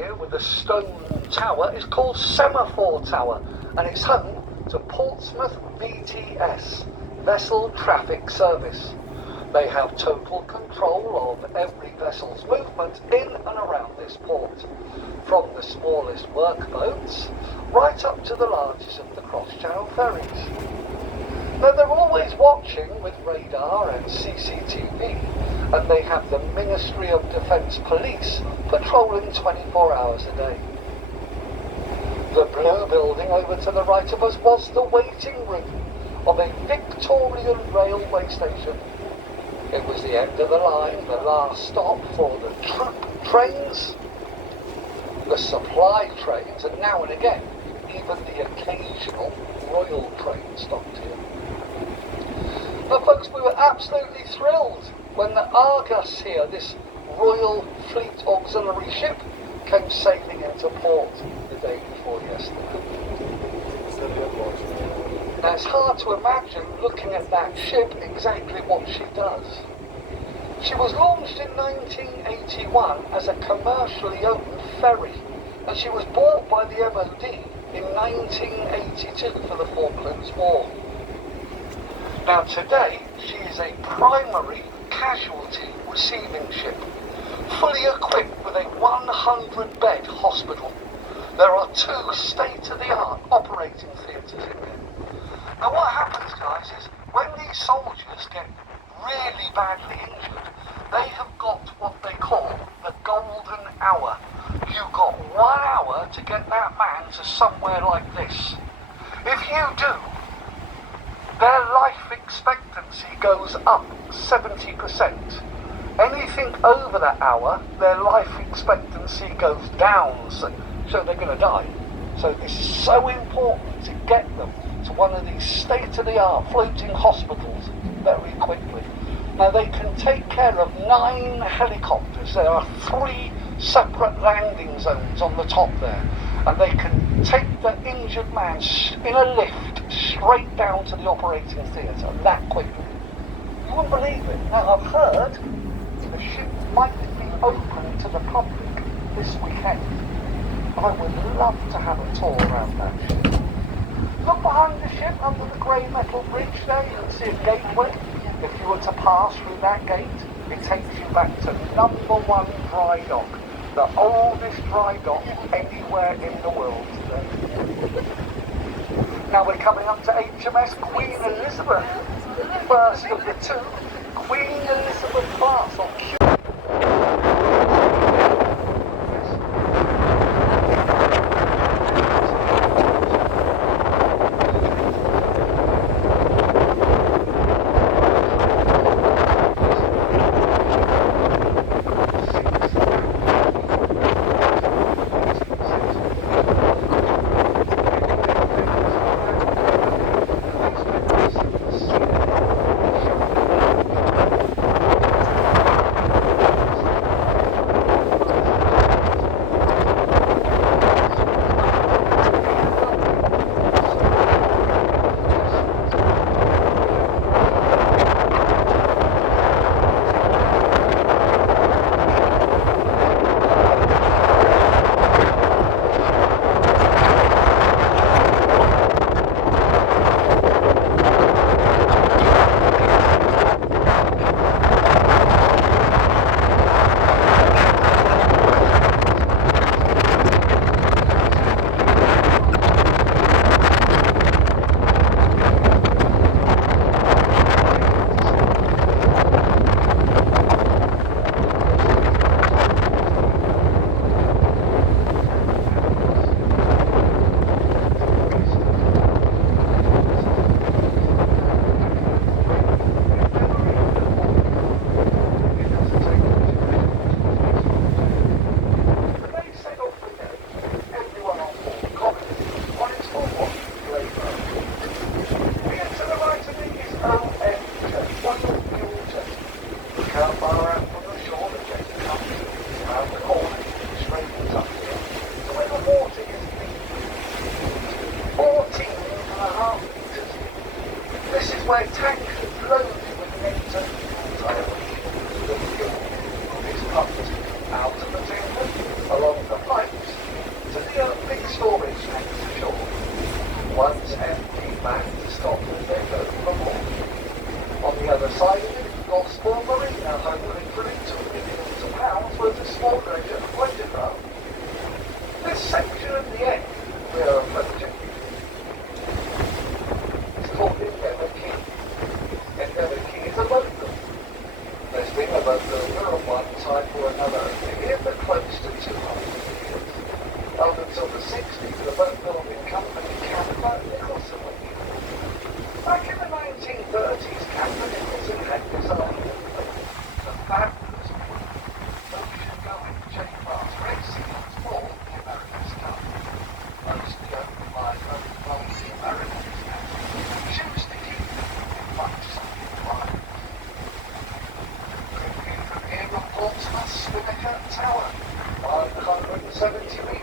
here with the stone tower is called Semaphore Tower, and it's home to Portsmouth VTS, Vessel Traffic Service. They have total control of every vessel's movement in and around this port, from the smallest workboats right up to the largest of the cross-channel ferries. Now they're always watching with radar and CCTV, and they have the Ministry of Defence Police patrolling 24 hours a day. The blue building over to the right of us was the waiting room of a Victorian railway station. It was the end of the line, the last stop for the troop trains, the supply trains, and now and again, even the occasional royal train stopped here. Now folks, we were absolutely thrilled when the Argus here, this Royal Fleet Auxiliary ship, came sailing into port the day before yesterday. Now it's hard to imagine, looking at that ship, exactly what she does. She was launched in 1981 as a commercially owned ferry, and she was bought by the MOD in 1982 for the Falklands War. Now today, she is a primary casualty receiving ship, fully equipped with a 100-bed hospital. There are 2 state-of-the-art operating theatres in here. Now what happens, guys, is when these soldiers get really badly injured, they have got what they call the golden hour. You've got 1 hour to get that man to somewhere like this. If you do, their life expectancy goes up 70%. Anything over that hour, their life expectancy goes down, so they're going to die. So this is so important to get them to one of these state-of-the-art floating hospitals very quickly. Now they can take care of 9 helicopters. There are 3 separate landing zones on the top there, and they can take the injured man in a lift straight down to the operating theatre that quickly. You wouldn't believe it. Now I've heard the ship might be open to the public this weekend. I would love to have a tour around that ship. Look behind the ship under the grey metal bridge there, you can see a gateway. If you were to pass through that gate, it takes you back to number 1 dry dock, the oldest dry dock anywhere in the world today. Now we're coming up to HMS Queen Elizabeth, first of the 2 Queen Elizabeth class on Q. empty man to stop as they go for more. On the other side of it, Gosport Marina home literally £2 million worth of small treasure and waiting round. This section at the end we are approaching is called Endeavour Key. Endeavour Key is a boat builder. There's been a boat builder at one time or another here for close to 200 years. Up until the 60s, the boat building company Camper Nicholson went in. Back in the 1930s, Camper Nicholson had designed a fabulous ocean-going J-class racing yacht for the America's Cup. Mostly owned by wealthy Americans now. Choose to keep them in much supply. Quick view from here of Portsmouth's Spinnaker Tower, 170 metres.